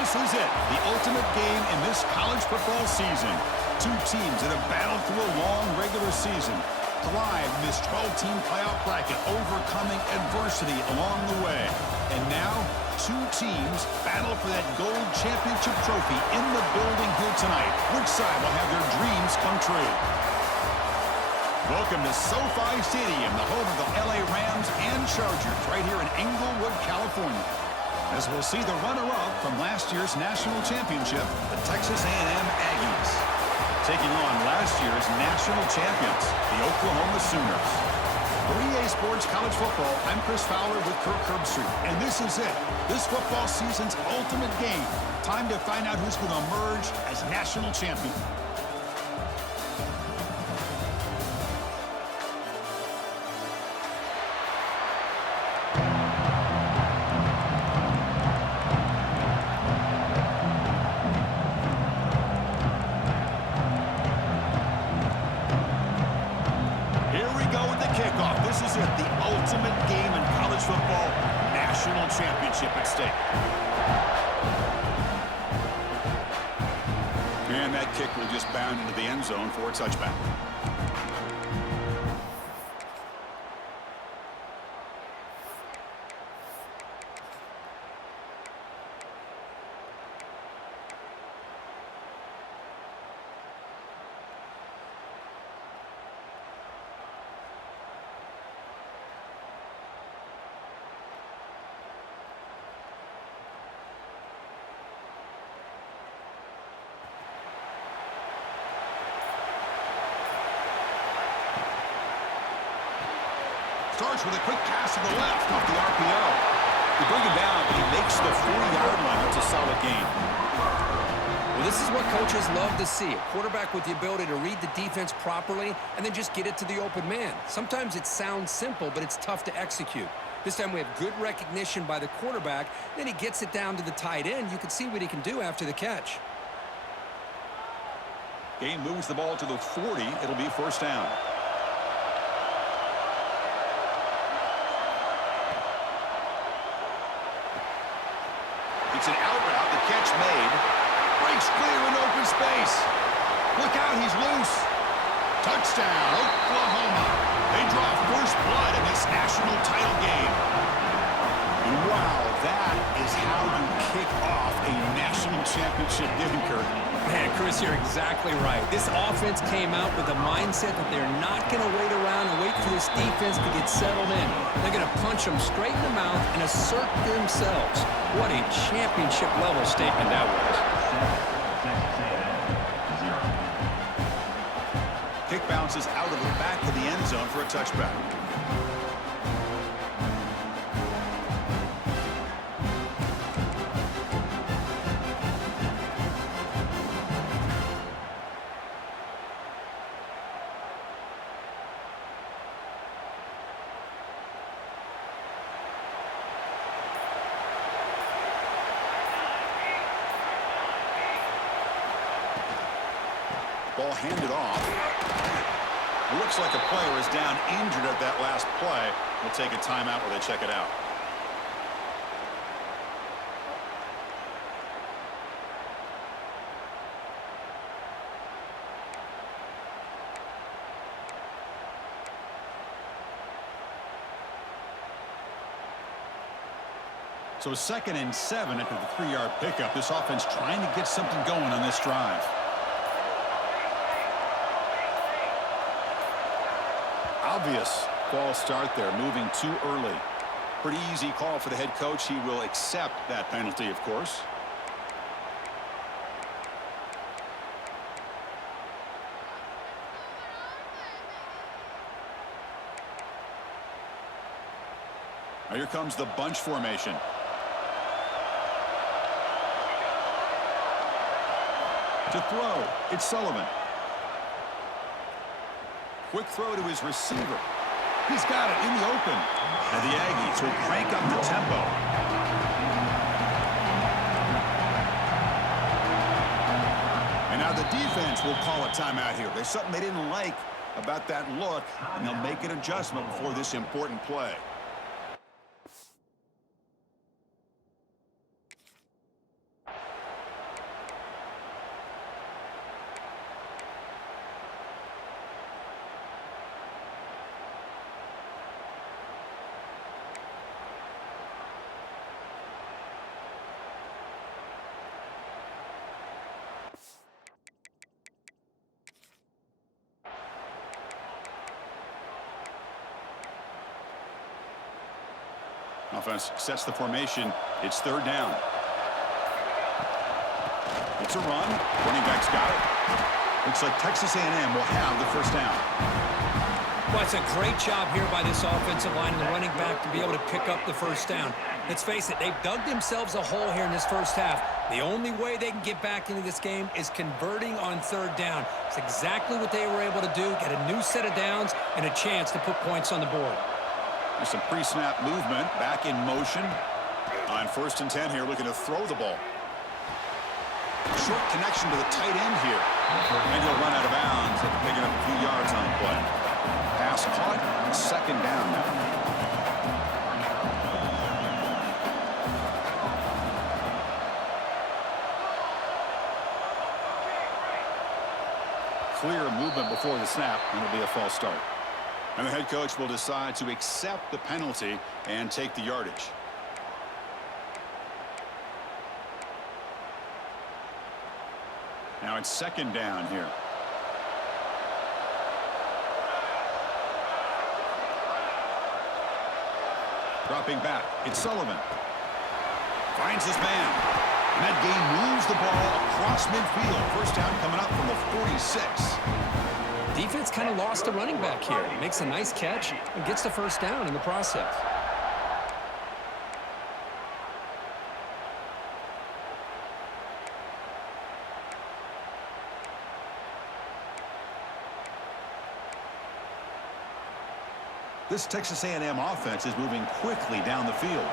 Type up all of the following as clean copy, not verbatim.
This is it, the ultimate game in this college football season. Two teams that have battled through a long regular season, thrived in this 12-team playoff bracket, overcoming adversity along the way. And now, two teams battle for that gold championship trophy in the building here tonight. Which side will have their dreams come true? Welcome to SoFi Stadium, the home of the LA Rams and Chargers, right here in Inglewood, California. As we'll see the runner-up from last year's national championship, the Texas A&M Aggies, taking on last year's national champions, the Oklahoma Sooners. For EA Sports College Football, I'm Chris Fowler with Kirk Herbstreit, and this is it, this football season's ultimate game. Time to find out who's going to emerge as national champion. Championship at stake. And that kick will just bound into the end zone for a touchback. Starts with a quick pass to the left off the RPO. They bring him down, but he makes the 40-yard line. It's a solid gain. Well, this is what coaches love to see. A quarterback with the ability to read the defense properly and then just get it to the open man. Sometimes it sounds simple, but it's tough to execute. This time we have good recognition by the quarterback. Then he gets it down to the tight end. You can see what he can do after the catch. Game moves the ball to the 40. It'll be first down. It's an out route, the catch made. Breaks clear in open space. Look out, he's loose. Touchdown, Oklahoma. They draw first blood in this national title game. Wow, that is how you kick off a national championship game, Kirk. Man, Chris, you're exactly right. This offense came out with a mindset that they're not going to wait around and wait for this defense to get settled in. They're going to punch them straight in the mouth and assert themselves. What a championship-level statement that was. Kick bounces out of the back of the end zone for a touchback. Ball handed off. Looks like a player is down injured at that last play. We'll take a timeout while they check it out. So 2nd and 7 after the 3-yard pickup. This offense trying to get something going on this drive. Obvious false start there, moving too early. Pretty easy call for the head coach. He will accept that penalty, of course. Now here comes the bunch formation. To throw, it's Sullivan. Quick throw to his receiver. He's got it in the open. And the Aggies will crank up the tempo. And now the defense will call a timeout here. There's something they didn't like about that look, and they'll make an adjustment before this important play. Offense sets the formation. It's third down. It's a run. Running back's got it. Looks like Texas A&M will have the first down. Well, it's a great job here by this offensive line and the running back to be able to pick up the first down. Let's face it, they've dug themselves a hole here in this first half. The only way they can get back into this game is converting on third down. It's exactly what they were able to do, get a new set of downs and a chance to put points on the board. There's some pre-snap movement, back in motion. On 1st and 10 here, looking to throw the ball. Short connection to the tight end here. And he'll run out of bounds after picking up a few yards on the play. Pass caught, second down now. Clear movement before the snap, and it'll be a false start. And the head coach will decide to accept the penalty and take the yardage. Now it's second down here. Dropping back, it's Sullivan. Finds his man. And that game moves the ball across midfield. First down coming up from the 46. Defense kind of lost a running back here. Makes a nice catch and gets the first down in the process. This Texas A&M offense is moving quickly down the field.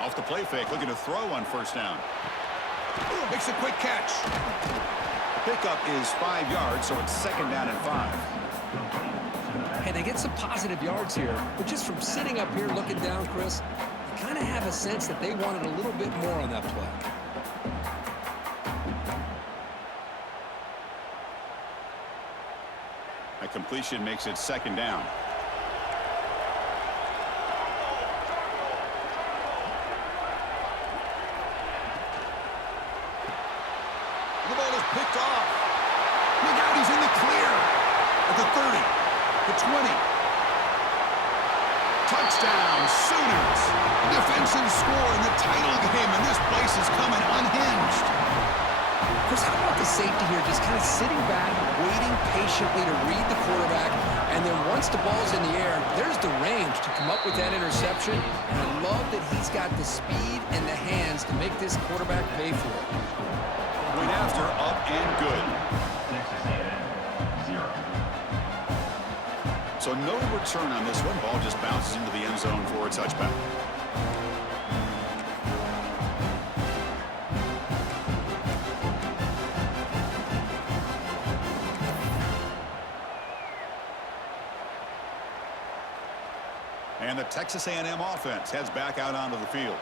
Off the play fake, looking to throw on first down. Ooh, makes a quick catch. Pickup is 5 yards, so it's second down and 5. Hey, they get some positive yards here, but just from sitting up here looking down, Chris, you kind of have a sense that they wanted a little bit more on that play. A completion makes it second down. The ball is picked off. Look out, he's in the clear. At the 30, the 20. Touchdown, Sooners. Defensive score in the title game, and this place is coming unhinged. Chris, how about the safety here just kind of sitting back, waiting patiently to read the quarterback, and then once the ball's in the air, there's the range to come up with that interception, and I love that he's got the speed and the hands to make this quarterback pay for it. Point after, up and good. So no return on this one. Ball just bounces into the end zone for a touchback. And the Texas A&M offense heads back out onto the field.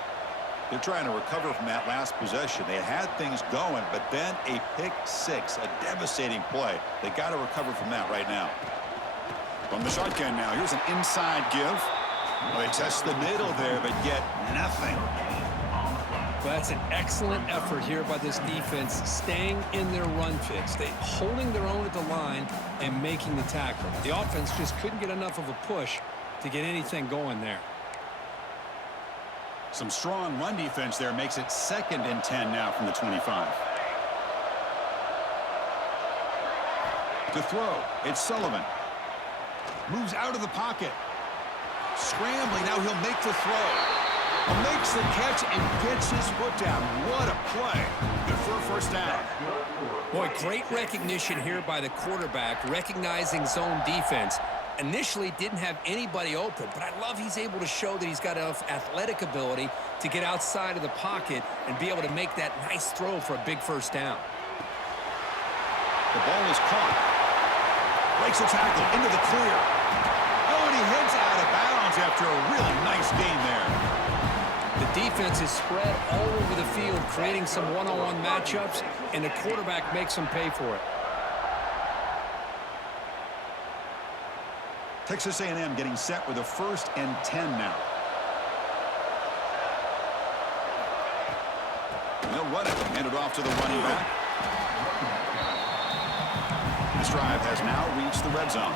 They're trying to recover from that last possession. They had things going, but then a pick six, a devastating play. They got to recover from that right now. From the shotgun now, here's an inside give. Well, they test the middle there, but get nothing. Well, that's an excellent effort here by this defense, staying in their run fix. They holding their own at the line and making the tackle. The offense just couldn't get enough of a push to get anything going there. Some strong run defense there makes it second and 10 now from the 25. To throw, it's Sullivan. Moves out of the pocket. Scrambling, now he'll make the throw. Makes the catch and gets his foot down. What a play. Good for a first down. Boy, great recognition here by the quarterback, recognizing zone defense. Initially didn't have anybody open, but I love he's able to show that he's got enough athletic ability to get outside of the pocket and be able to make that nice throw for a big first down. The ball is caught. Breaks a tackle into the clear. Oh, and he heads out of bounds after a really nice gain there. The defense is spread all over the field, creating some one-on-one matchups, and the quarterback makes them pay for it. Texas A&M getting set with a 1st and 10 now. And they'll run it, hand it off to the running back. This drive has now reached the red zone.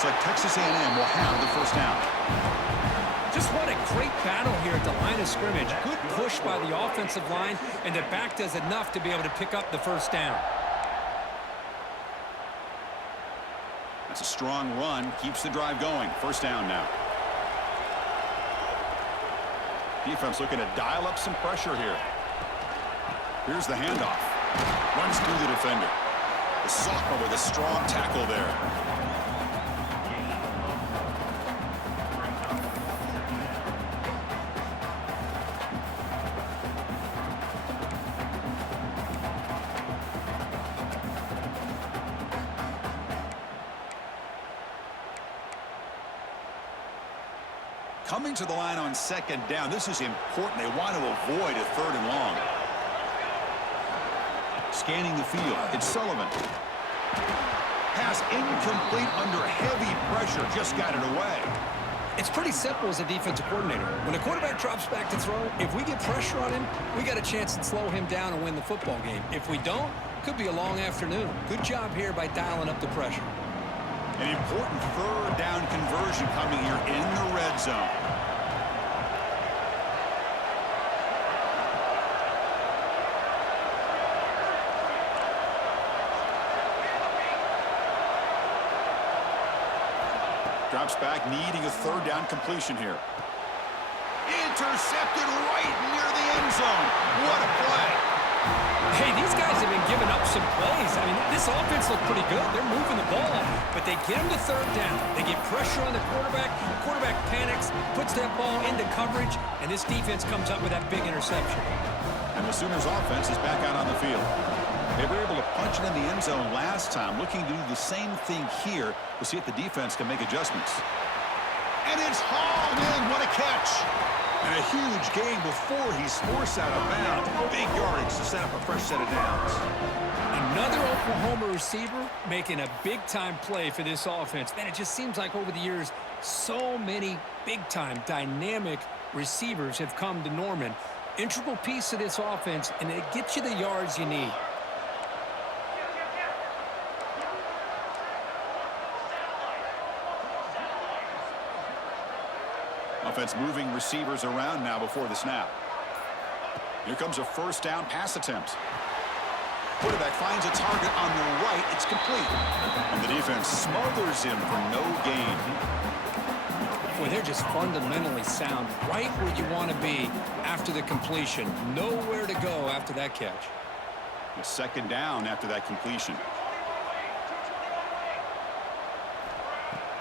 Looks like Texas A&M will have the first down. Just what a great battle here at the line of scrimmage. Good push by the offensive line, and the back does enough to be able to pick up the first down. That's a strong run. Keeps the drive going. First down now. Defense looking to dial up some pressure here. Here's the handoff. Runs through the defender. The sophomore with a strong tackle there. Coming to the line on second down. This is important. They want to avoid a third and long. Scanning the field. It's Sullivan. Pass incomplete under heavy pressure. Just got it away. It's pretty simple as a defensive coordinator. When a quarterback drops back to throw, if we get pressure on him, we got a chance to slow him down and win the football game. If we don't, could be a long afternoon. Good job here by dialing up the pressure. An important third down conversion coming here in the red zone. Drops back, needing a third down completion here. Intercepted right near the end zone. What a play. Hey, these guys have been giving up some plays. I mean, this offense looked pretty good. They're moving the ball, but they get them to third down. They get pressure on the quarterback. The quarterback panics, puts that ball into coverage, and this defense comes up with that big interception. And the Sooners offense is back out on the field. They were able to punch it in the end zone last time, looking to do the same thing here to see if the defense can make adjustments. And it's hauled in. What a catch. And a huge gain before he's forced out of bounds. Big yardage to set up a fresh set of downs. Another Oklahoma receiver making a big-time play for this offense. Man, it just seems like over the years, so many big-time, dynamic receivers have come to Norman. Integral piece of this offense, and it gets you the yards you need. Offense moving receivers around now before the snap. Here comes a first down pass attempt. Quarterback finds a target on the right. It's complete. And the defense smothers him for no gain. Boy, they're just fundamentally sound, right where you want to be after the completion. Nowhere to go after that catch. A second down after that completion.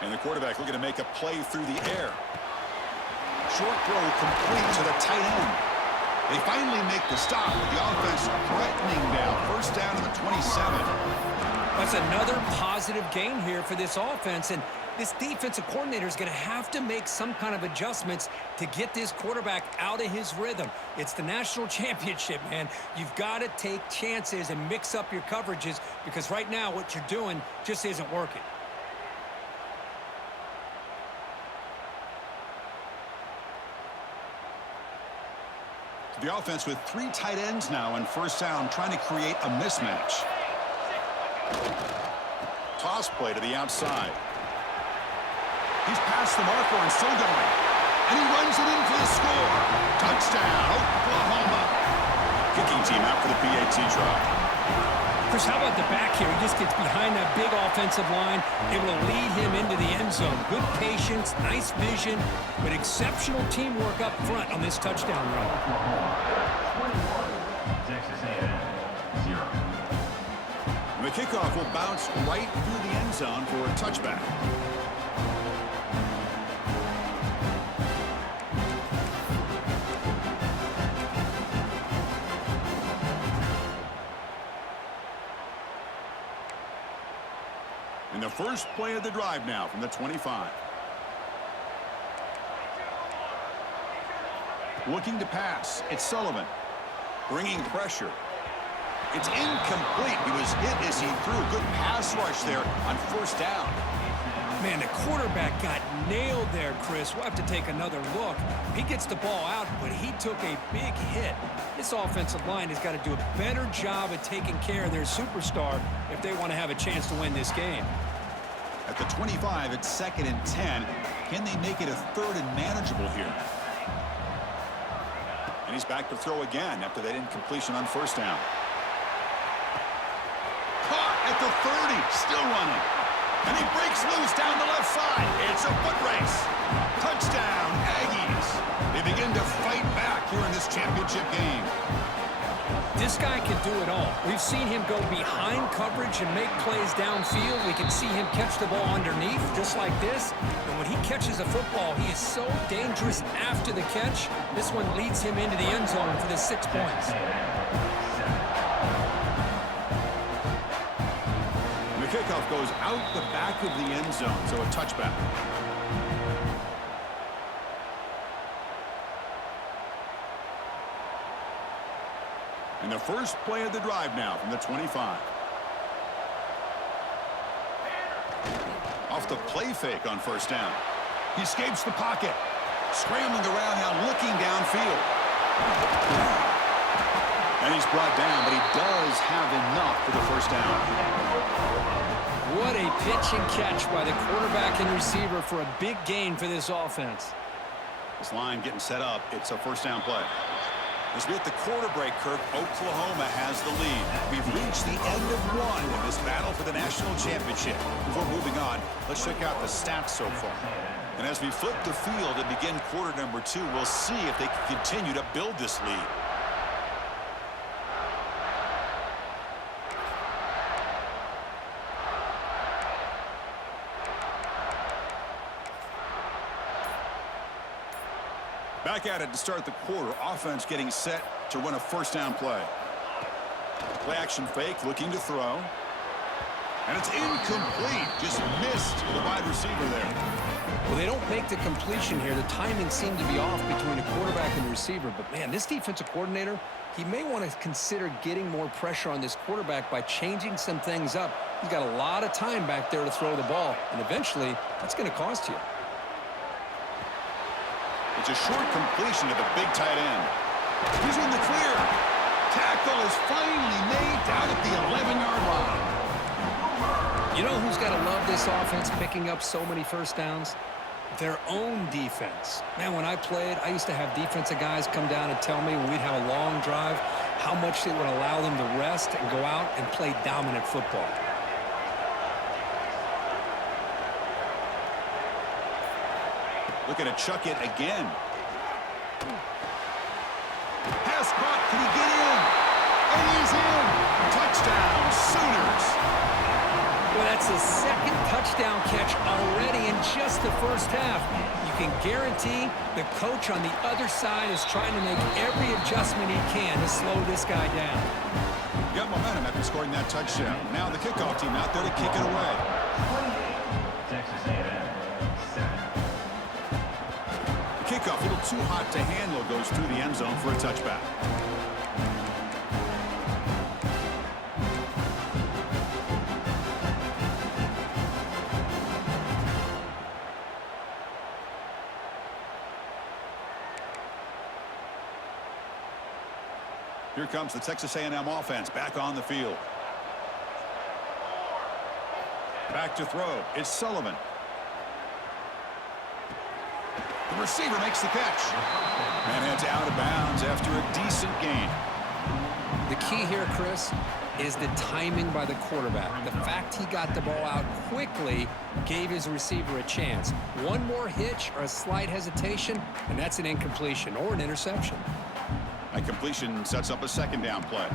And the quarterback looking to make a play through the air. Short throw complete to the tight end. They finally make the stop with the offense threatening down. First down to the 27. That's another positive gain here for this offense, and this defensive coordinator is going to have to make some kind of adjustments to get this quarterback out of his rhythm. It's the national championship, man. You've got to take chances and mix up your coverages because right now what you're doing just isn't working. The offense with three tight ends now in first down, trying to create a mismatch. Toss play to the outside. He's past the marker and still going. And he runs it in for the score. Touchdown, Oklahoma. Kicking team out for the PAT try. Chris, how about the back here? He just gets behind that big offensive line, able to lead him into the end zone. Good patience, nice vision, but exceptional teamwork up front on this touchdown run. And the kickoff will bounce right through the end zone for a touchback. And the first play of the drive now from the 25. Looking to pass. It's Sullivan. Bringing pressure. It's incomplete. He was hit as he threw. Good pass rush there on first down. Man, the quarterback got nailed there, Chris. We'll have to take another look. He gets the ball out, but he took a big hit. This offensive line has got to do a better job of taking care of their superstar if they want to have a chance to win this game. At the 25, it's 2nd and 10. Can they make it a 3rd and manageable here? And he's back to throw again after that incompletion on 1st down. Caught at the 30, still running. And he breaks loose down the left side. It's a foot race. Touchdown, Aggies. They begin to fight back here in this championship game. This guy can do it all. We've seen him go behind coverage and make plays downfield. We can see him catch the ball underneath, just like this. And when he catches a football, he is so dangerous after the catch. This one leads him into the end zone for the 6 points. And the kickoff goes out the back of the end zone, so a touchback. And the first play of the drive now from the 25. Off the play fake on 1st down. He escapes the pocket. Scrambling around now, looking downfield. And he's brought down, but he does have enough for the 1st down. What a pitch and catch by the quarterback and receiver for a big gain for this offense. This line getting set up. It's a 1st down play. As we hit the quarter break, Kirk, Oklahoma has the lead. We've reached the end of one in this battle for the national championship. Before moving on, let's check out the stats so far. And as we flip the field and begin quarter number 2, we'll see if they can continue to build this lead. Back at it to start the quarter. Offense getting set to run a 1st down play. Play action fake, looking to throw. And it's incomplete. Just missed the wide receiver there. Well, they don't make the completion here. The timing seemed to be off between the quarterback and the receiver. But, man, this defensive coordinator, he may want to consider getting more pressure on this quarterback by changing some things up. He's got a lot of time back there to throw the ball. And eventually, that's going to cost you. It's a short completion to the big tight end. He's in the clear. Tackle is finally made down at the 11-yard line. You know who's got to love this offense picking up so many 1st downs? Their own defense. Man, when I played, I used to have defensive guys come down and tell me when we'd have a long drive how much it would allow them to rest and go out and play dominant football. Looking to chuck it again. Pass caught. Can he get in? And he's in. Touchdown, Sooners. Well, that's his 2nd touchdown catch already in just the 1st half. You can guarantee the coach on the other side is trying to make every adjustment he can to slow this guy down. Got momentum after scoring that touchdown. Now the kickoff team out there to kick it away. Texas A&M, 7. Kickoff, a little too hot to handle, goes through the end zone for a touchback. Here comes the Texas A&M offense back on the field. Back to throw. It's Sullivan. The receiver makes the catch. And it's out of bounds after a decent gain. The key here, Chris, is the timing by the quarterback. The fact he got the ball out quickly gave his receiver a chance. One more hitch or a slight hesitation, and that's an incompletion or an interception. A completion sets up a 2nd down play.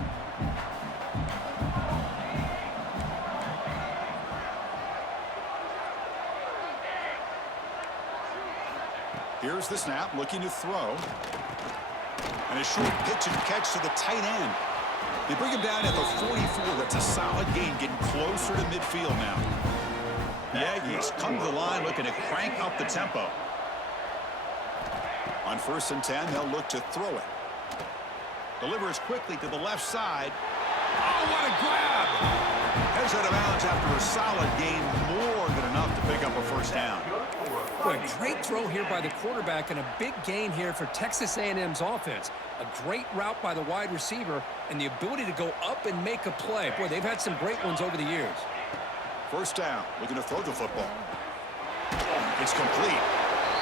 Here's the snap, looking to throw. And a short pitch and catch to the tight end. They bring him down at the 44. That's a solid gain, getting closer to midfield now. The Aggies come to the line looking to crank up the tempo. On 1st and 10, they'll look to throw it. Delivers quickly to the left side. Oh, what a grab! Heads out of bounds after a solid gain, more than enough to pick up a 1st down. Boy, great throw here by the quarterback and a big gain here for Texas A&M's offense. A great route by the wide receiver and the ability to go up and make a play. Boy, they've had some great ones over the years. First down, looking to throw the football. It's complete.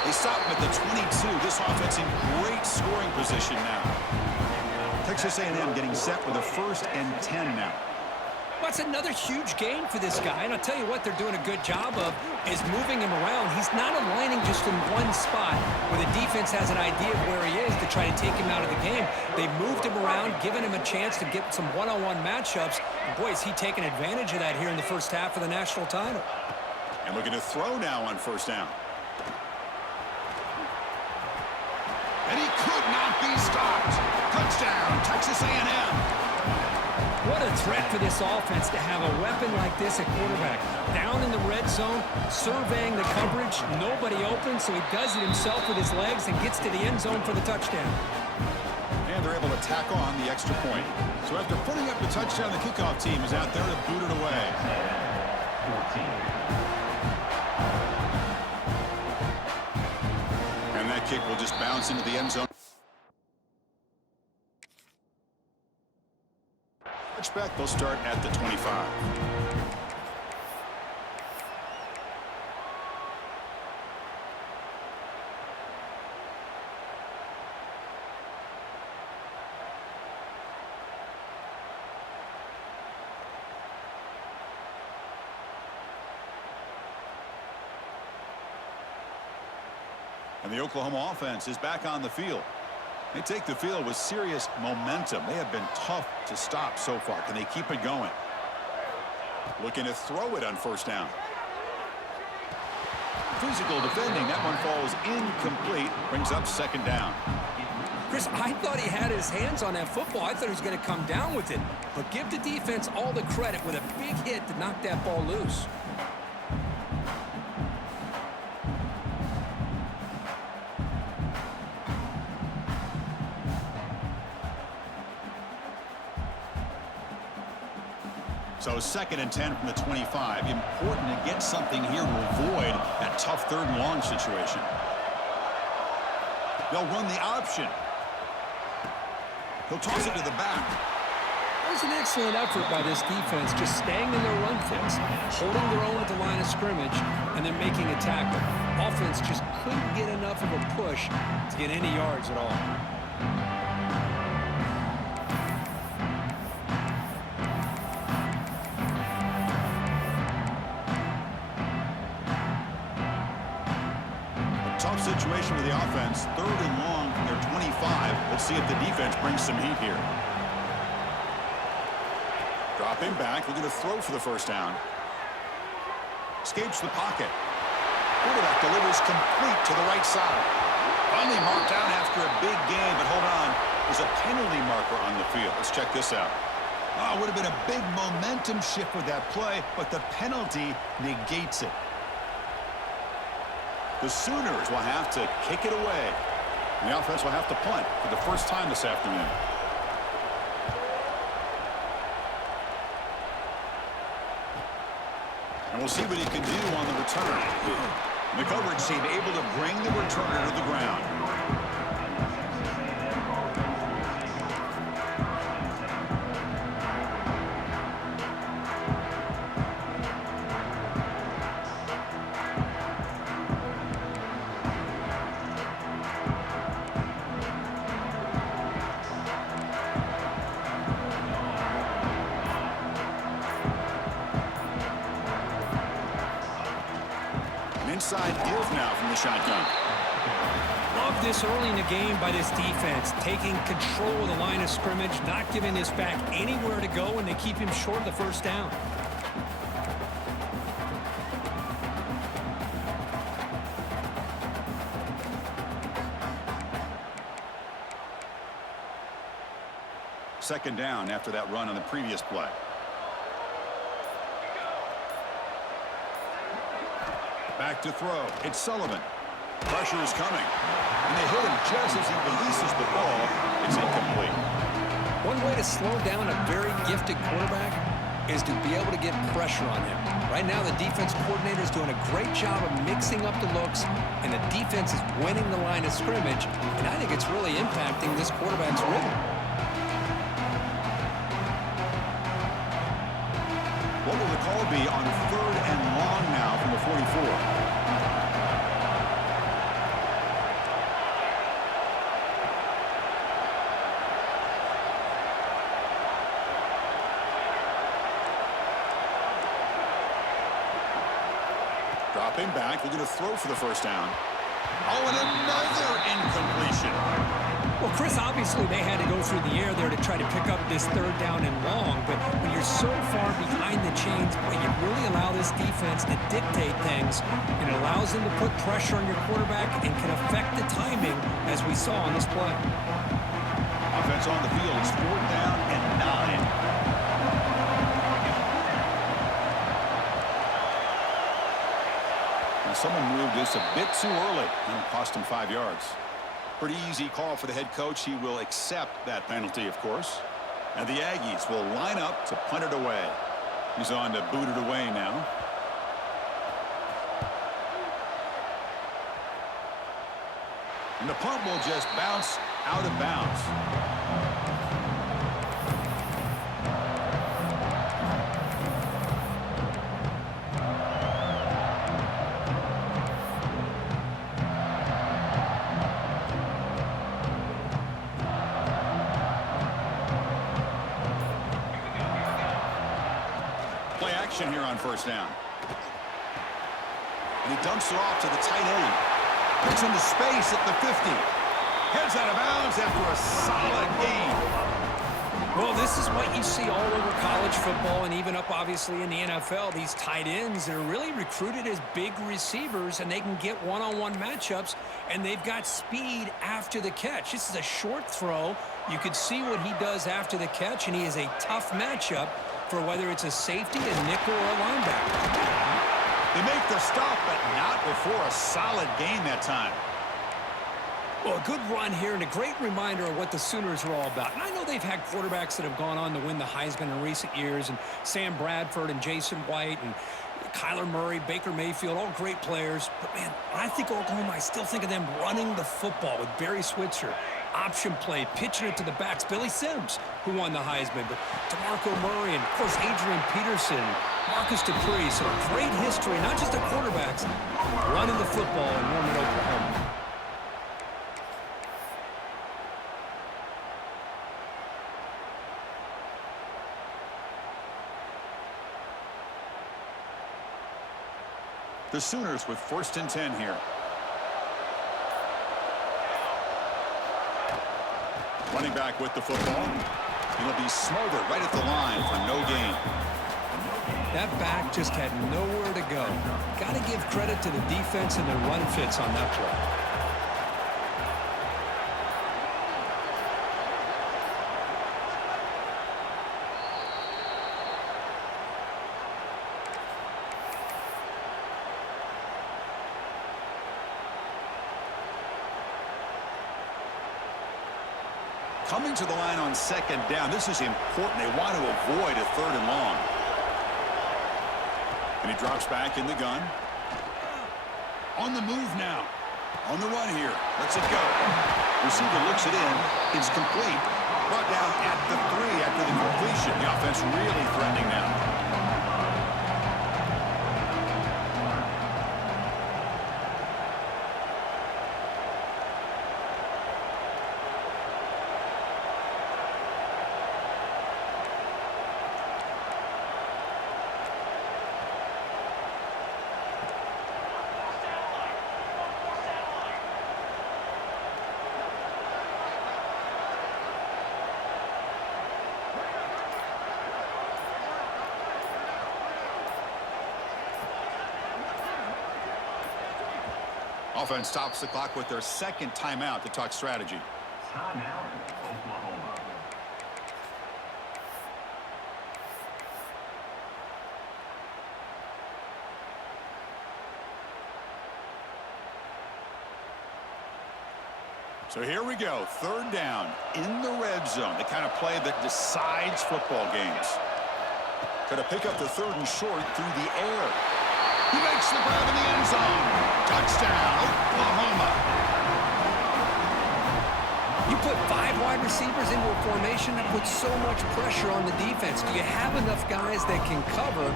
They stop him at the 22. This offense in great scoring position now. Texas A&M getting set with a 1st and 10 now. That's another huge gain for this guy, and I'll tell you what they're doing a good job of is moving him around. He's not aligning just in one spot where the defense has an idea of where he is to try to take him out of the game. They moved him around, giving him a chance to get some one-on-one matchups. And boy, is he taking advantage of that here in the first half of the national title. And looking to throw now on 1st down. And he could not be stopped. Touchdown, Texas A&M. What a threat for this offense to have a weapon like this at quarterback. Down in the red zone, surveying the coverage, nobody open, so he does it himself with his legs and gets to the end zone for the touchdown. And they're able to tack on the extra point. So after putting up the touchdown, the kickoff team is out there to boot it away. 14. And that kick will just bounce into the end zone. Touchback, they'll start at the 25. And the Oklahoma offense is back on the field. They take the field with serious momentum. They have been tough to stop so far. Can they keep it going? Looking to throw it on 1st down. Physical defending. That one falls incomplete. Brings up 2nd down. Chris, I thought he had his hands on that football. I thought he was going to come down with it. But give the defense all the credit with a big hit to knock that ball loose. So 2nd and 10 from the 25. Important to get something here to avoid that tough 3rd and long situation. They'll run the option. He'll toss it to the back. That was an excellent effort by this defense, just staying in their run fix, holding their own at the line of scrimmage, and then making a tackle. Offense just couldn't get enough of a push to get any yards at all. Tough situation with the offense. 3rd and long from their 25. Let's see if the defense brings some heat here. Dropping back, looking to throw for the 1st down. Escapes the pocket. Quarterback delivers complete to the right side. Finally marked down after a big game, but hold on. There's a penalty marker on the field. Let's check this out. Oh, it would have been a big momentum shift with that play, but the penalty negates it. The Sooners will have to kick it away. And the offense will have to punt for the first time this afternoon. And we'll see what he can do on the return. The coverage team able to bring the returner to the ground. Inside give now from the shotgun. Love this early in the game by this defense, taking control of the line of scrimmage, not giving this back anywhere to go, and they keep him short of the 1st down. Second down after that run on the previous play. Back to throw. It's Sullivan. Pressure is coming. And they hit him just as he releases the ball. It's incomplete. One way to slow down a very gifted quarterback is to be able to get pressure on him. Right now, the defense coordinator is doing a great job of mixing up the looks, and the defense is winning the line of scrimmage, and I think it's really impacting this quarterback's rhythm. What will the call call be on 3rd and long now from the 44. Dropping back, looking to throw for the first down. Oh, and another incompletion. Well, Chris, obviously they had to go through the air there to try to pick up this 3rd down and long, but when you're so far behind the chains, boy, you really allow this defense to dictate things, and it allows them to put pressure on your quarterback and can affect the timing, as we saw on this play. Offense on the field is 4th down and 9. Someone moved this a bit too early, and it cost him 5 yards. Pretty easy call for the head coach. He will accept that penalty, of course. And the Aggies will line up to punt it away. He's on to boot it away now. And the punt will just bounce out of bounds. Here on 1st down. And he dumps it off to the tight end. Gets into space at the 50. Heads out of bounds after a solid gain. Well, this is what you see all over college football and even up, obviously, in the NFL. These tight ends, they're really recruited as big receivers, and they can get one-on-one matchups, and they've got speed after the catch. This is a short throw. You could see what he does after the catch, and he is a tough matchup for whether it's a safety, a nickel, or a linebacker. They make the stop, but not before a solid gain that time. Well, a good run here and a great reminder of what the Sooners are all about. And I know they've had quarterbacks that have gone on to win the Heisman in recent years, and Sam Bradford and Jason White and Kyler Murray, Baker Mayfield, all great players. But, man, when I think Oklahoma, I still think of them running the football with Barry Switzer. Option play, pitching it to the backs. Billy Sims, who won the Heisman, but DeMarco Murray and, of course, Adrian Peterson, Marcus Dupree. So great history, not just the quarterbacks, running the football in Norman, Oklahoma. The Sooners with 1st and 10 here. Running back with the football. It'll be smothered right at the line for no gain. That back just had nowhere to go. Got to give credit to the defense and the run fits on that play. Coming to the line on 2nd down. This is important. They want to avoid a 3rd and long. And he drops back in the gun. On the move now. On the run here. Lets it go. Receiver looks it in. It's complete. Brought down at the 3 after the completion. The offense really threatening now. Offense stops the clock with their 2nd timeout to talk strategy. Timeout, Oklahoma. So here we go. 3rd down in the red zone. The kind of play that decides football games. Going to pick up the 3rd and short through the air. He makes the grab in the end zone. Touchdown, Oklahoma. You put 5 wide receivers into a formation that puts so much pressure on the defense. Do you have enough guys that can cover?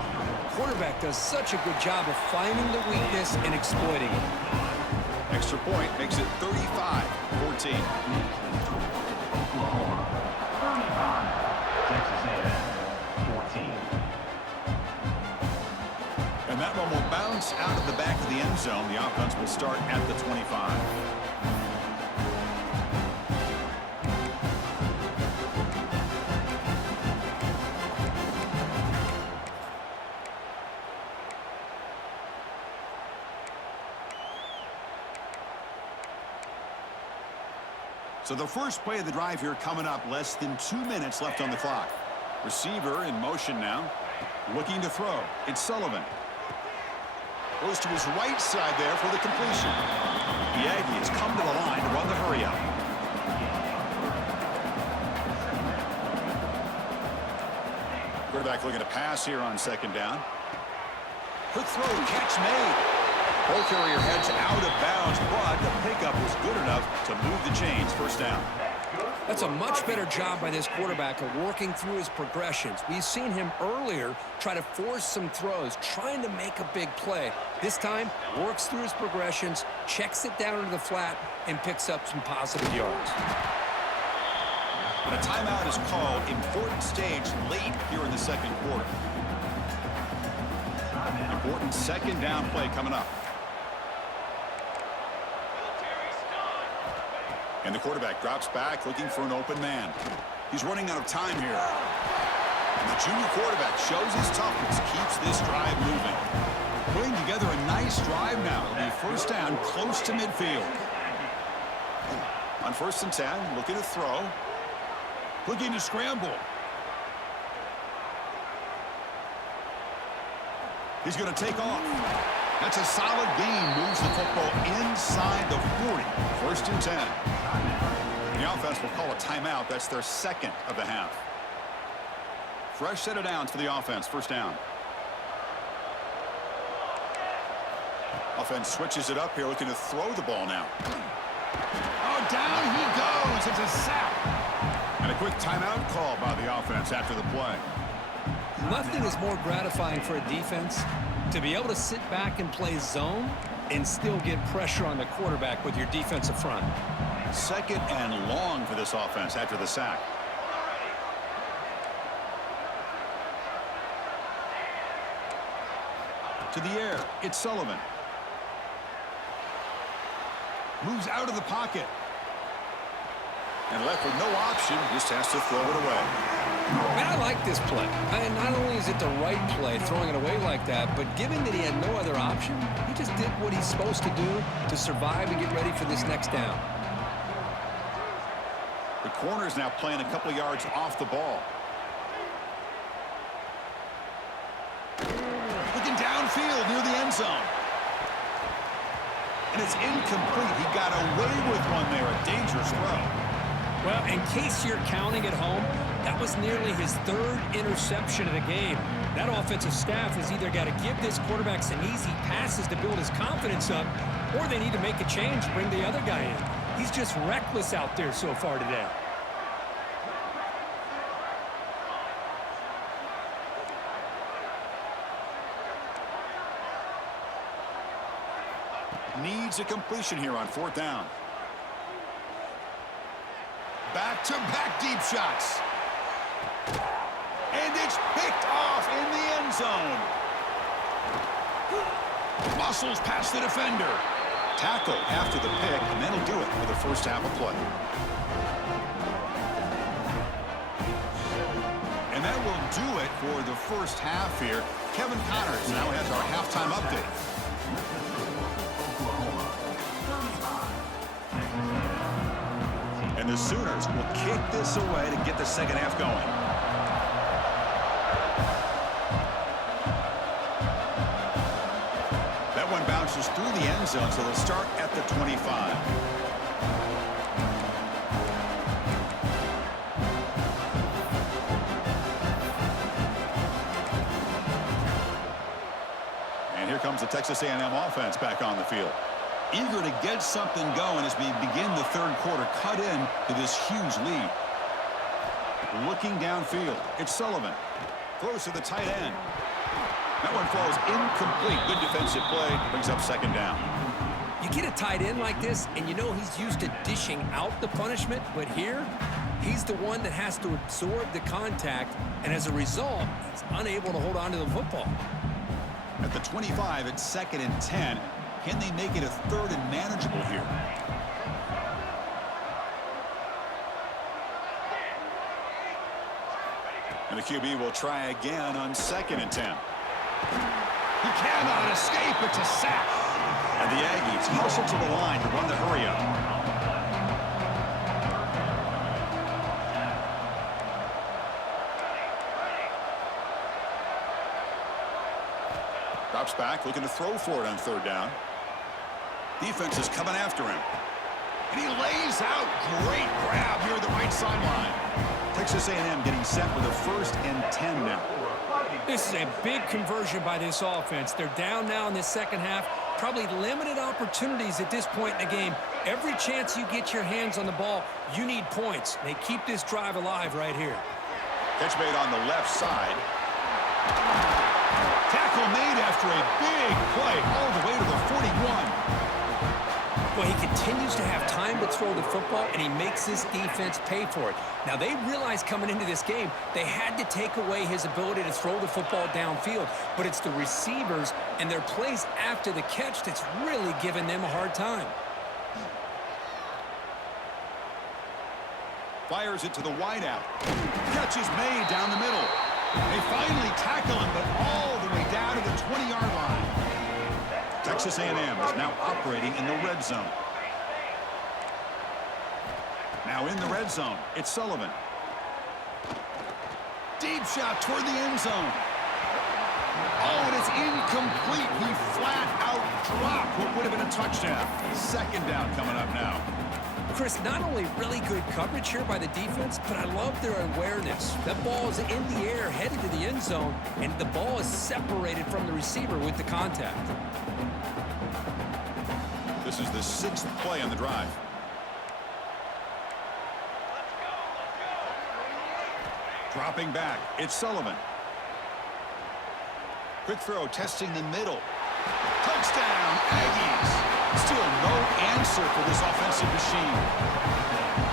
quarterback does such a good job of finding the weakness and exploiting it. Extra point makes it 35-14. Oklahoma, 35. Texas A&M, 14. And that one will bounce out of the back of the end zone. The offense will start at the 25. So the first play of the drive here coming up, less than 2 minutes left on the clock. Receiver in motion now, looking to throw. It's Sullivan. Goes to his right side there for the completion. The Aggies come to the line to run the hurry up. Quarterback looking to pass here on second down. Quick throw, catch made. Ball carrier heads out of bounds, but the pickup was good enough to move the chains. First down. That's a much better job by this quarterback of working through his progressions. We've seen him earlier try to force some throws, trying to make a big play. This time, works through his progressions, checks it down into the flat, and picks up some positive yards. And a timeout is called. Important stage late here in the second quarter. Important second down play coming up. And the quarterback drops back, looking for an open man. He's running out of time here. And the junior quarterback shows his toughness, keeps this drive moving. Putting together a nice drive now. It'll be first down, close to midfield. On 1st and 10, looking to throw. Looking to scramble. He's going to take off. That's a solid gain. Moves the football inside the 40. 1st and 10. The offense will call a timeout. That's their second of the half. Fresh set of downs for the offense. First down. Offense switches it up here, looking to throw the ball now. Oh, down he goes. It's a sack. And a quick timeout call by the offense after the play. Nothing is more gratifying for a defense to be able to sit back and play zone and still get pressure on the quarterback with your defensive front. Second and long for this offense after the sack. To the air, it's Sullivan. Moves out of the pocket. And left with no option, just has to throw it away. Man, I like this play. And not only is it the right play, throwing it away like that, but given that he had no other option, he just did what he's supposed to do to survive and get ready for this next down. The corner's now playing a couple yards off the ball. Looking downfield near the end zone. And it's incomplete. He got away with one there. A dangerous throw. Well, in case you're counting at home, that was nearly his third interception of the game. That offensive staff has either got to give this quarterback some easy passes to build his confidence up, or they need to make a change, bring the other guy in. He's just reckless out there so far today. Needs a completion here on 4th down. Back-to-back deep shots. And it's picked off in the end zone. Muscles past the defender. Tackle after the pick, and that'll do it for the first half of play. And that will do it for the first half here. Kevin Connors now has our halftime update. And the Sooners will kick this away to get the second half going. That one bounces through the end zone, so they'll start at the 25. And here comes the Texas A&M offense back on the field. Eager to get something going as we begin the third quarter, cut in to this huge lead. Looking downfield, it's Sullivan. Throws to the tight end. That one falls incomplete. Good defensive play. Brings up second down. You get a tight end like this, and you know he's used to dishing out the punishment, but here, he's the one that has to absorb the contact, and as a result, he's unable to hold on to the football. At the 25, it's 2nd and 10. Can they make it a 3rd and manageable here? And the QB will try again on 2nd and 10. He cannot escape. It's a sack. And the Aggies hustle to the line to run the hurry up. Drops back, looking to throw for it on 3rd down. Defense is coming after him. And he lays out. Great grab here at the right sideline. Texas A&M getting set with a 1st and 10 now. This is a big conversion by this offense. They're down now in the second half. Probably limited opportunities at this point in the game. Every chance you get your hands on the ball, you need points. They keep this drive alive right here. Catch made on the left side. Tackle made after a big play all the way to the 41. Well, he continues to have time to throw the football, and he makes this defense pay for it. Now, they realized coming into this game, they had to take away his ability to throw the football downfield, but it's the receivers and their plays after the catch that's really giving them a hard time. Fires it to the wideout. Catch is made down the middle. They finally tackle him, but all the way down to the 20-yard line. Texas A&M is now operating in the red zone. Now in the red zone, it's Sullivan. Deep shot toward the end zone. Oh, and it's incomplete. He flat out dropped what would have been a touchdown. 2nd down coming up now. Chris, not only really good coverage here by the defense, but I love their awareness. That ball is in the air, headed to the end zone, and the ball is separated from the receiver with the contact. This is the 6th play on the drive. Dropping back, it's Sullivan. Quick throw, testing the middle. Touchdown, Aggies! Still no answer for this offensive machine.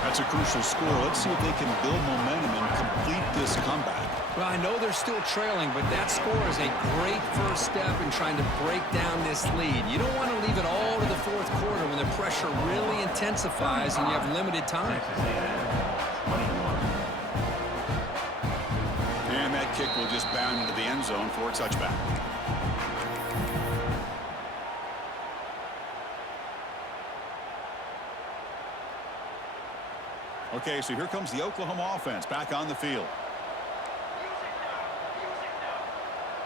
That's a crucial score. Let's see if they can build momentum and complete this comeback. Well, I know they're still trailing, but that score is a great first step in trying to break down this lead. You don't want to leave it all to the 4th quarter when the pressure really intensifies and you have limited time. And that kick will just bound into the end zone for a touchback. Okay, so here comes the Oklahoma offense back on the field.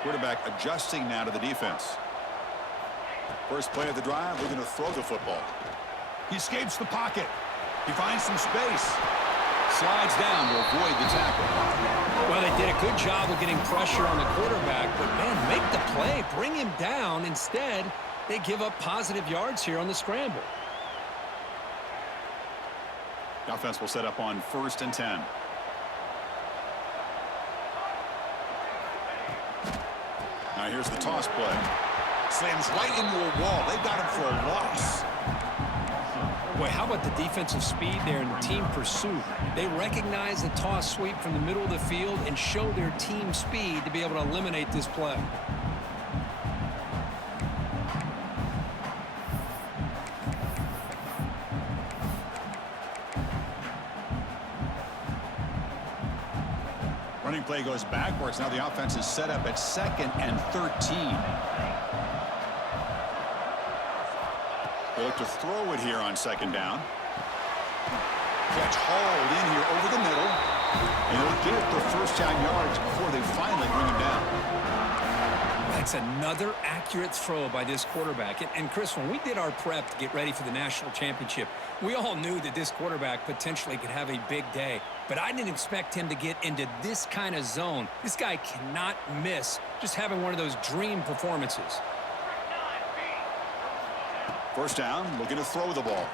Quarterback adjusting now to the defense. First play of the drive, looking to throw the football. He escapes the pocket. He finds some space. Slides down to avoid the tackle. Well, they did a good job of getting pressure on the quarterback, but, man, make the play. Bring him down. Instead, they give up positive yards here on the scramble. The offense will set up on 1st and 10. Now here's the toss play. Slams right into a wall. They've got him for a loss. Boy, how about the defensive speed there and the team pursuit? They recognize the toss sweep from the middle of the field and show their team speed to be able to eliminate this play. Running play goes backwards. Now the offense is set up at 2nd and 13. They look to throw it here on 2nd down. Catch hauled in here over the middle. And they'll get the first down yards before they finally bring him down. That's another accurate throw by this quarterback. And Chris, when we did our prep to get ready for the national championship, we all knew that this quarterback potentially could have a big day. But I didn't expect him to get into this kind of zone. This guy cannot miss just having one of those dream performances. First down, looking to throw the ball.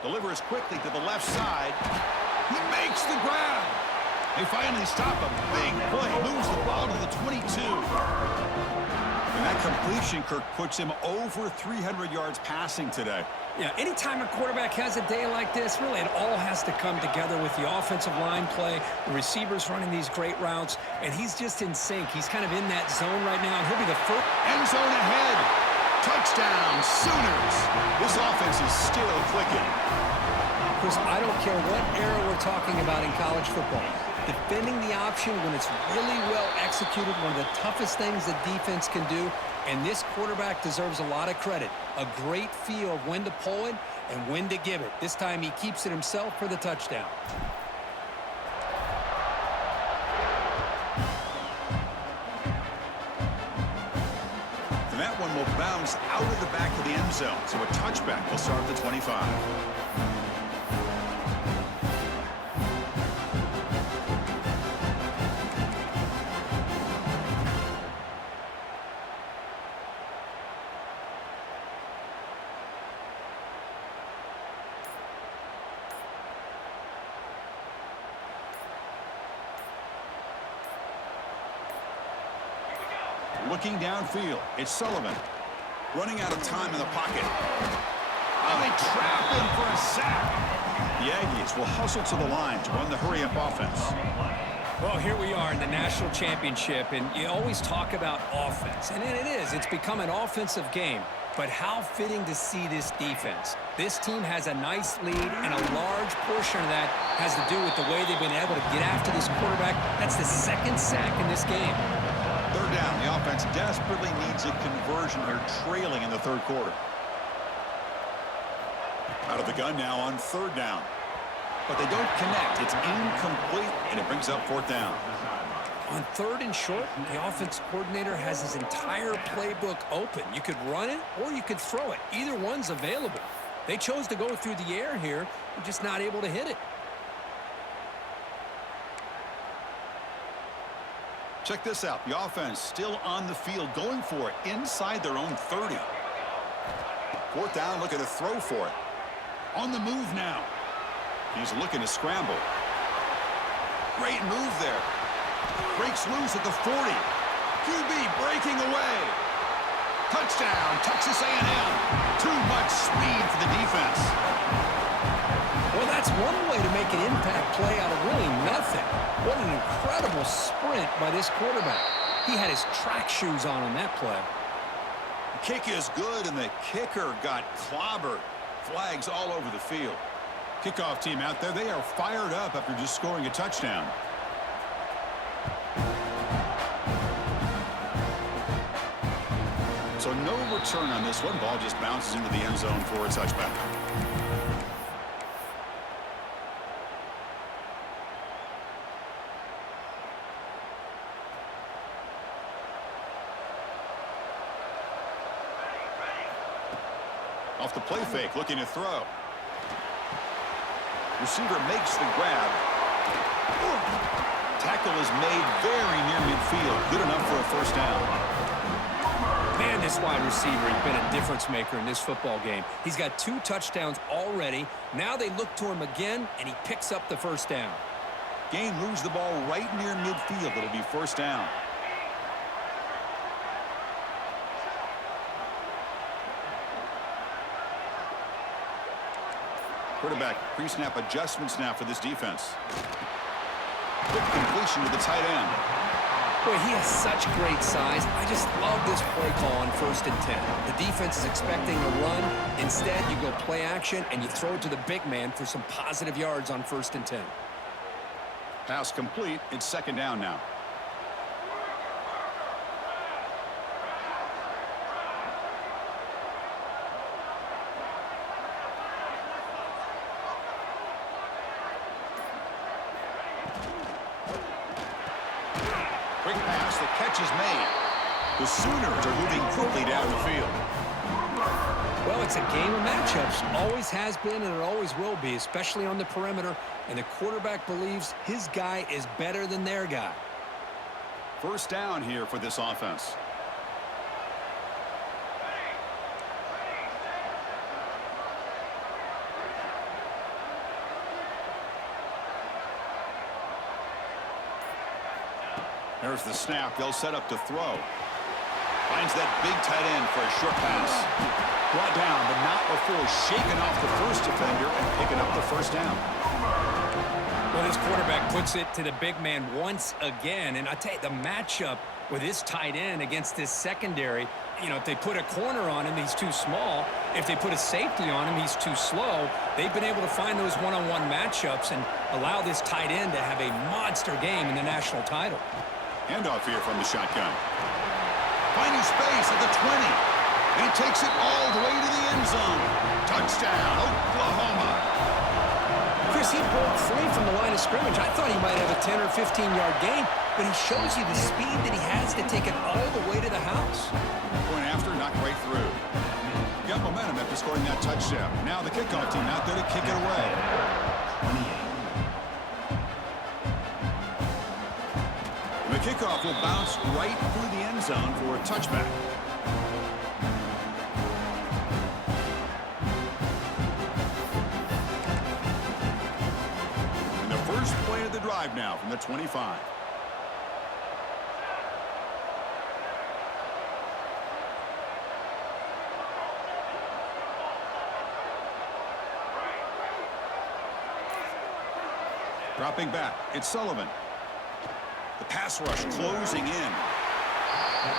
Delivers quickly to the left side. He makes the grab. They finally stop a big play. Moves the ball to the 22. And that completion, Kirk, puts him over 300 yards passing today. Yeah, anytime a quarterback has a day like this, really it all has to come together with the offensive line play, the receivers running these great routes, and he's just in sync. He's kind of in that zone right now, and he'll be the first. End zone ahead. Touchdown, Sooners. This offense is still clicking. Chris, I don't care what era we're talking about in college football. Defending the option when it's really well executed, one of the toughest things that defense can do, and this quarterback deserves a lot of credit. A great feel of when to pull it and when to give it. This time he keeps it himself for the touchdown. And that one will bounce out of the back of the end zone, so a touchback will start at the 25. Looking downfield, it's Sullivan. Running out of time in the pocket. Oh, they trap him for a sack. The Aggies will hustle to the line to run the hurry-up offense. Well, here we are in the national championship, and you always talk about offense. And it is. It's become an offensive game. But how fitting to see this defense. This team has a nice lead, and a large portion of that has to do with the way they've been able to get after this quarterback. That's the second sack in this game. Third down. The offense desperately needs a conversion here, trailing in the third quarter. Out of the gun now on third down. But they don't connect. It's incomplete, and it brings up fourth down. On third and short, the offense coordinator has his entire playbook open. You could run it or you could throw it. Either one's available. They chose to go through the air here, and just not able to hit it. Check this out. The offense still on the field, going for it inside their own 30. Fourth down, looking to throw for it. On the move now. He's looking to scramble. Great move there. Breaks loose at the 40. QB breaking away. Touchdown, Texas A&M. Too much speed for the defense. Well, that's one way to make an impact play out of really nothing. What an incredible sprint by this quarterback. He had his track shoes on that play. The kick is good, and the kicker got clobbered. Flags all over the field. Kickoff team out there, they are fired up after just scoring a touchdown. So no return on this one. Ball just bounces into the end zone for a touchback. Off the play fake, looking to throw. Receiver makes the grab. Tackle is made very near midfield. Good enough for a first down. Man, this wide receiver has been a difference maker in this football game. He's got 2 touchdowns already. Now they look to him again, and he picks up the first down. Gain moves the ball right near midfield. It'll be first down. Quarterback pre-snap adjustments now for this defense. Quick completion to the tight end. Boy, he has such great size. I just love this play call on 1st and 10. The defense is expecting a run. Instead, you go play action, and you throw it to the big man for some positive yards on 1st and 10. Pass complete. It's second down now. Quick pass, the catch is made. The Sooners are moving quickly down the field. Well, it's a game of matchups. Always has been, and it always will be, especially on the perimeter. And the quarterback believes his guy is better than their guy. First down here for this offense. There's the snap. They'll set up to throw. Finds that big tight end for a short pass. Brought down, but not before shaking off the first defender and picking up the first down. Well, this quarterback puts it to the big man once again. And I tell you, the matchup with this tight end against this secondary, you know, if they put a corner on him, he's too small. If they put a safety on him, he's too slow. They've been able to find those one-on-one matchups and allow this tight end to have a monster game in the national title. Handoff here from the shotgun. Finding space at the 20. And he takes it all the way to the end zone. Touchdown, Oklahoma. Chris, he broke free from the line of scrimmage. I thought he might have a 10 or 15-yard gain, but he shows you the speed that he has to take it all the way to the house. Point after, not quite through. Got momentum after scoring that touchdown. Now the kickoff team out there to kick it away. 28. The kickoff will bounce right through the end zone for a touchback. And the first play of the drive now from the 25. Dropping back, it's Sullivan. The pass rush closing in.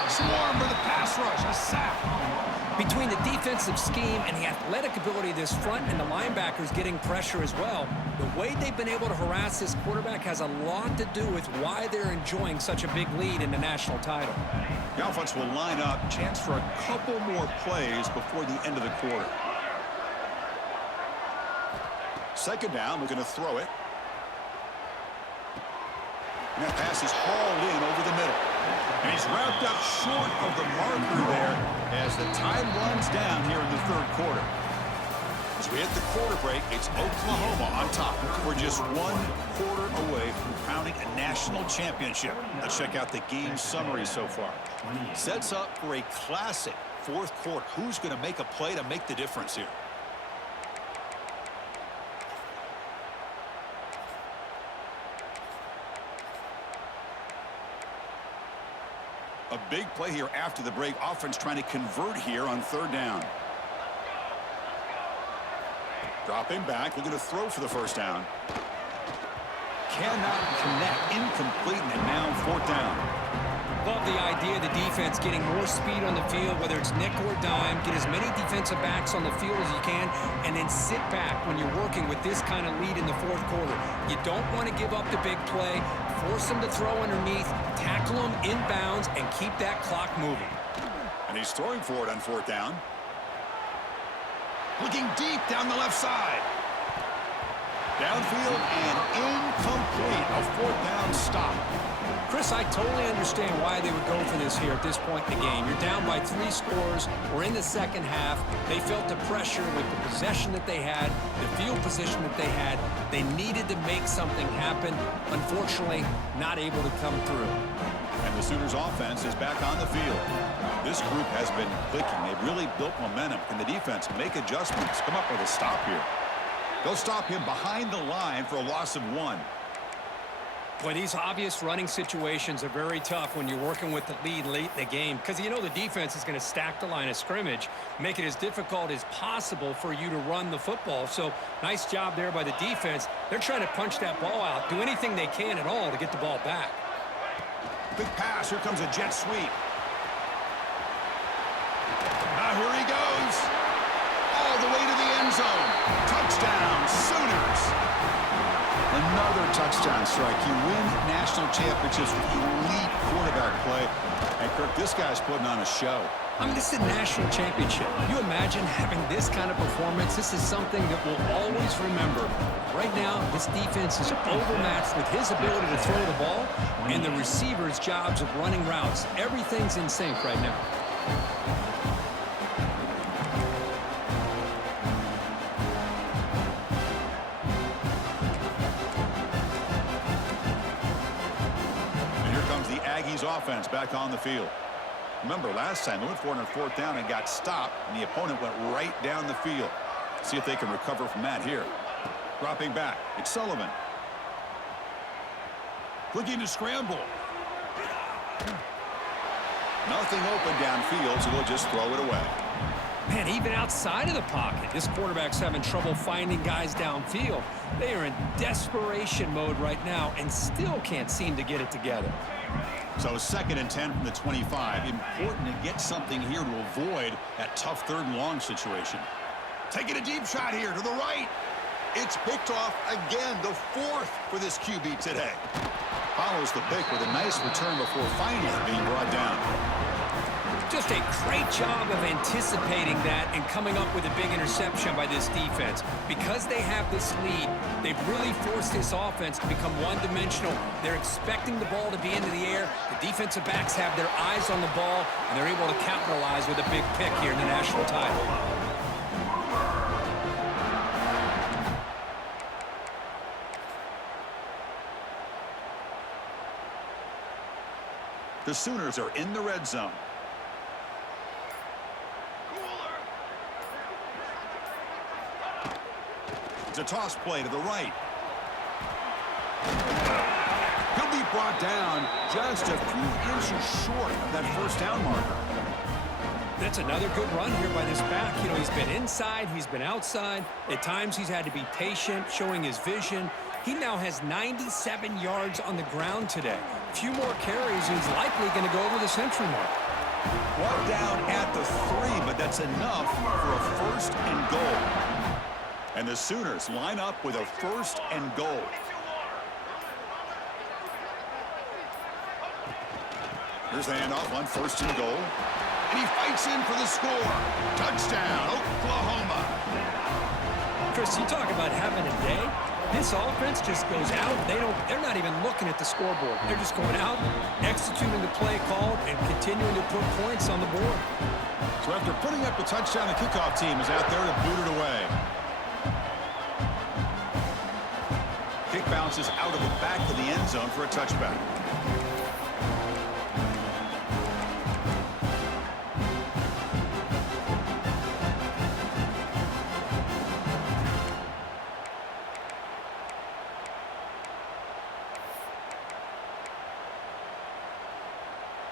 Swarm with the pass rush, a sack. Between the defensive scheme and the athletic ability of this front and the linebackers getting pressure as well, the way they've been able to harass this quarterback has a lot to do with why they're enjoying such a big lead in the national title. The offense will line up, chance for a couple more plays before the end of the quarter. Second down, we're going to throw it. And that pass is hauled in over the middle. And he's wrapped up short of the marker there as the time runs down here in the third quarter. As we hit the quarter break, it's Oklahoma on top. We're just 1 quarter away from crowning a national championship. Let's check out the game summary so far. Sets up for a classic fourth quarter. Who's going to make a play to make the difference here? A big play here after the break. Offense trying to convert here on third down. Dropping back. We're going to throw for the first down. Cannot connect. Incomplete. And now fourth down. Love the idea of the defense getting more speed on the field, whether it's nickel or dime. Get as many defensive backs on the field as you can, and then sit back when you're working with this kind of lead in the fourth quarter. You don't want to give up the big play. Force them to throw underneath, tackle them inbounds, and keep that clock moving. And he's throwing for it on fourth down. Looking deep down the left side. Downfield and incomplete. A fourth down stop. Chris, I totally understand why they would go for this here at this point in the game. You're down by 3 scores. We're in the second half. They felt the pressure with the possession that they had, the field position that they had. They needed to make something happen. Unfortunately, not able to come through. And the Sooners offense is back on the field. This group has been clicking. They've really built momentum. Can the defense make adjustments? Come up with a stop here. They'll stop him behind the line for a loss of 1. Boy, these obvious running situations are very tough when you're working with the lead late in the game, because you know the defense is going to stack the line of scrimmage, make it as difficult as possible for you to run the football. So nice job there by the defense. They're trying to punch that ball out, do anything they can at all to get the ball back. Big pass. Here comes a jet sweep. Now here he goes. All the way to the end zone. Touchdown, Sooners. Another touchdown strike. You win national championships with elite quarterback play. And, Kirk, this guy's putting on a show. I mean, this is a national championship. You imagine having this kind of performance? This is something that we'll always remember. Right now, this defense is overmatched with his ability to throw the ball and the receivers' jobs of running routes. Everything's in sync right now. Offense back on the field. Remember, last time they went for it on fourth down and got stopped, and the opponent went right down the field. See if they can recover from that here. Dropping back, it's Sullivan. Looking to scramble. Nothing open downfield, so they'll just throw it away. Man, even outside of the pocket, this quarterback's having trouble finding guys downfield. They are in desperation mode right now and still can't seem to get it together. So 2nd and 10 from the 25. Important to get something here to avoid that tough 3rd and long situation. Taking a deep shot here to the right. It's picked off again, the 4th for this QB today. Follows the pick with a nice return before finally being brought down. Just a great job of anticipating that and coming up with a big interception by this defense. Because they have this lead, they've really forced this offense to become one-dimensional. They're expecting the ball to be into the air. The defensive backs have their eyes on the ball, and they're able to capitalize with a big pick here in the national title. The Sooners are in the red zone. It's a toss play to the right. He'll be brought down just a few inches short of that 1st down marker. That's another good run here by this back. You know, he's been inside, he's been outside. At times he's had to be patient, showing his vision. He now has 97 yards on the ground today. A few more carries, and he's likely going to go over the century mark. Brought down at the 3, but that's enough for a 1st and goal. And the Sooners line up with a 1st and goal. Here's the handoff on 1st and goal. And he fights in for the score. Touchdown, Oklahoma. Chris, you talk about having a day. This offense just goes out. They're not even looking at the scoreboard. They're just going out, executing the play called, and continuing to put points on the board. So after putting up the touchdown, the kickoff team is out there to boot it away. Kick bounces out of the back of the end zone for a touchback.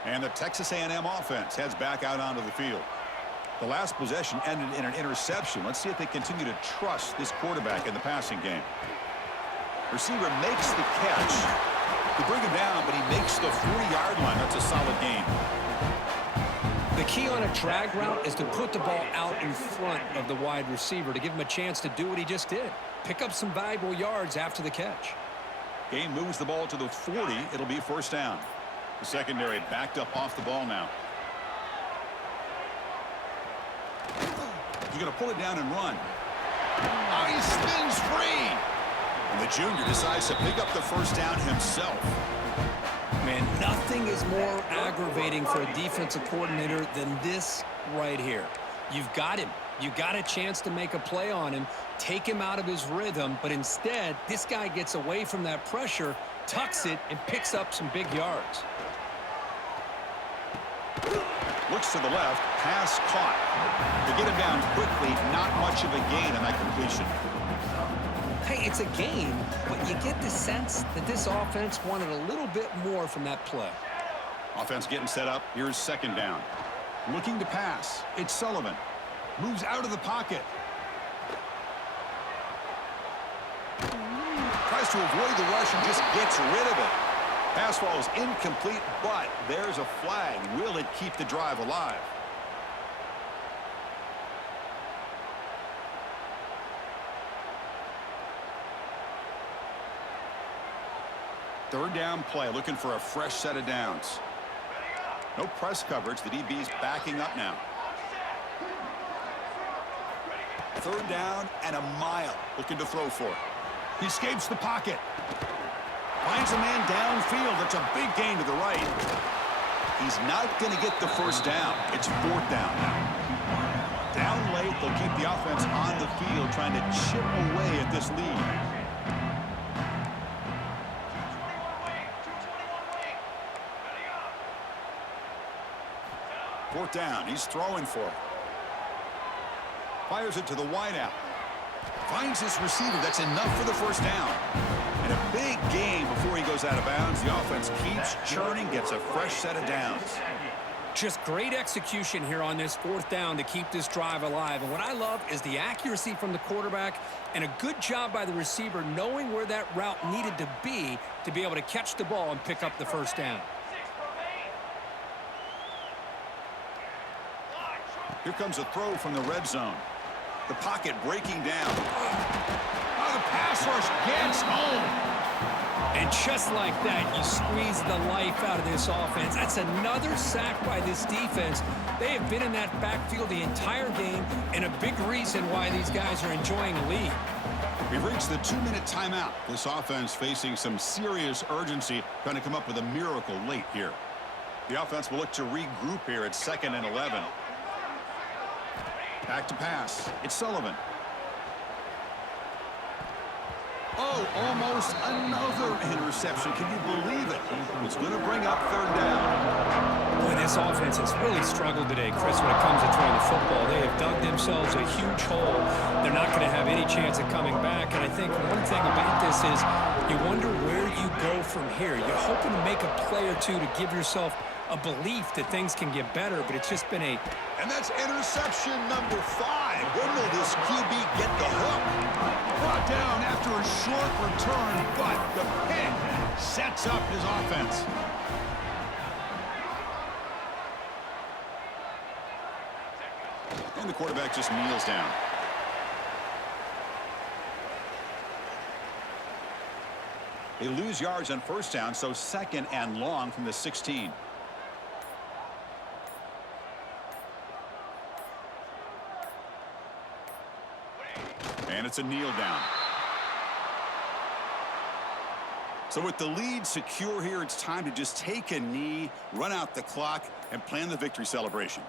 And the Texas A&M offense heads back out onto the field. The last possession ended in an interception. Let's see if they continue to trust this quarterback in the passing game. Receiver makes the catch. They bring him down, but he makes the 40-yard line. That's a solid gain. The key on a drag route is to put the ball out in front of the wide receiver to give him a chance to do what he just did. Pick up some valuable yards after the catch. Game moves the ball to the 40. It'll be 1st down. The secondary backed up off the ball now. He's going to pull it down and run. Oh, he spins free. And the junior decides to pick up the 1st down himself. Man, nothing is more aggravating for a defensive coordinator than this right here. You've got him. You got a chance to make a play on him, take him out of his rhythm, but instead, this guy gets away from that pressure, tucks it, and picks up some big yards. Looks to the left, pass caught. To get him down quickly, not much of a gain on that completion. Hey, it's a gain, but you get the sense that this offense wanted a little bit more from that play. Offense getting set up. Here's 2nd down. Looking to pass. It's Sullivan. Moves out of the pocket. Tries to avoid the rush and just gets rid of it. Pass ball is incomplete, but there's a flag. Will it keep the drive alive? Third down play, looking for a fresh set of downs. No press coverage. The DB's backing up now. 3rd down and a mile. Looking to throw for it. He escapes the pocket. Finds a man downfield. That's a big gain to the right. He's not going to get the 1st down. It's 4th down now. Down late, they'll keep the offense on the field trying to chip away at this lead. Fourth down. He's throwing for it. Fires it to the wideout. Finds his receiver. That's enough for the 1st down. And a big gain before he goes goes out of bounds. The offense keeps churning, gets a fresh set of downs. Just great execution here on this fourth down to keep this drive alive. And what I love is the accuracy from the quarterback and a good job by the receiver knowing where that route needed to be able to catch the ball and pick up the first down. Here comes a throw from the red zone. The pocket breaking down. Oh, the pass rush gets home. And just like that, you squeeze the life out of this offense. That's another sack by this defense. They have been in that backfield the entire game, and a big reason why these guys are enjoying a lead. We've reached the 2-minute timeout. This offense facing some serious urgency, trying to come up with a miracle late here. The offense will look to regroup here at 2nd and 11. Back to pass. It's Sullivan. Oh, almost another interception. Can you believe it? It's going to bring up 3rd down. Boy, this offense has really struggled today, Chris, when it comes to throwing the football. They have dug themselves a huge hole. They're not going to have any chance of coming back. And I think one thing about this is you wonder where you go from here. You're hoping to make a play or two to give yourself a belief that things can get better, but it's just been a... And that's interception number 5. When will this QB get the hook? Brought down after a short return, but the pick sets up his offense. And the quarterback just kneels down. They lose yards on 1st down, so 2nd and long from the 16. And it's a kneel down. So with the lead secure here, it's time to just take a knee, run out the clock, and plan the victory celebration.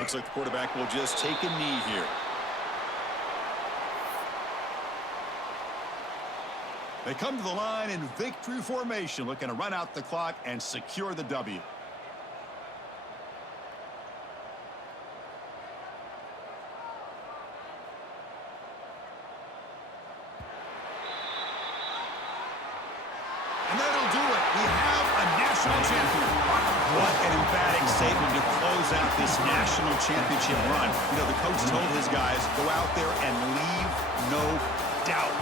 Looks like the quarterback will just take a knee here. They come to the line in victory formation, looking to run out the clock and secure the W. And that'll do it. We have a national champion. What an emphatic statement to close out this national championship run. You know, the coach told his guys, go out there and leave no doubt.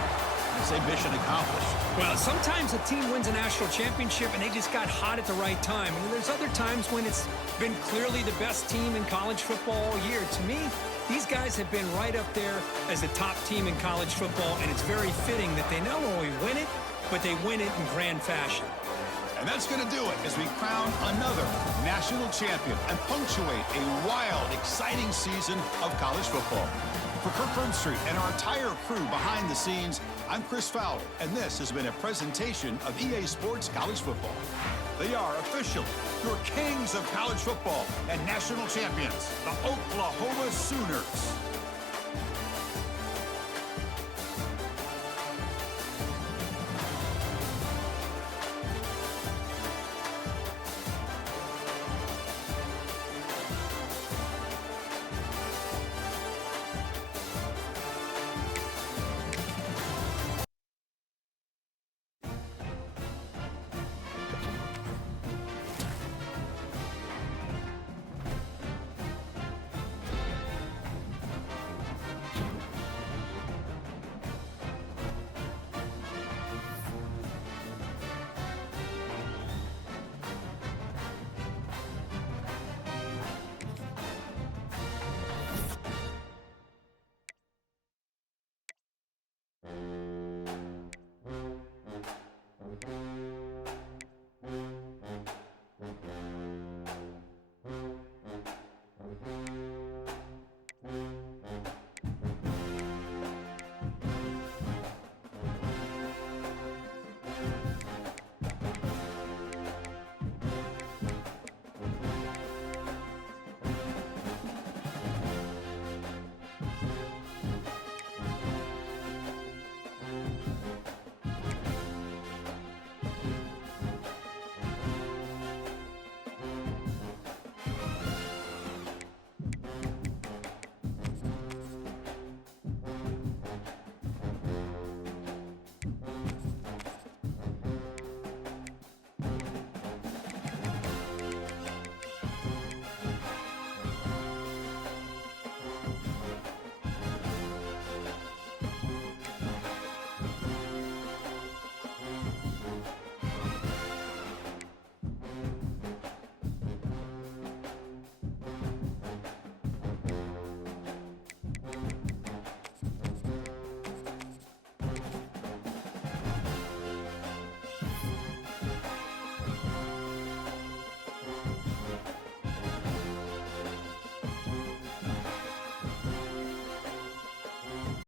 I say mission accomplished. Well, sometimes a team wins a national championship and they just got hot at the right time. And there's other times when it's been clearly the best team in college football all year. To me, these guys have been right up there as the top team in college football, and it's very fitting that they not only win it, but they win it in grand fashion. And that's going to do it as we crown another national champion and punctuate a wild, exciting season of college football. For Kirk Herbstreit and our entire crew behind the scenes, I'm Chris Fowler, and this has been a presentation of EA Sports College Football. They are officially your kings of college football and national champions, the Oklahoma Sooners.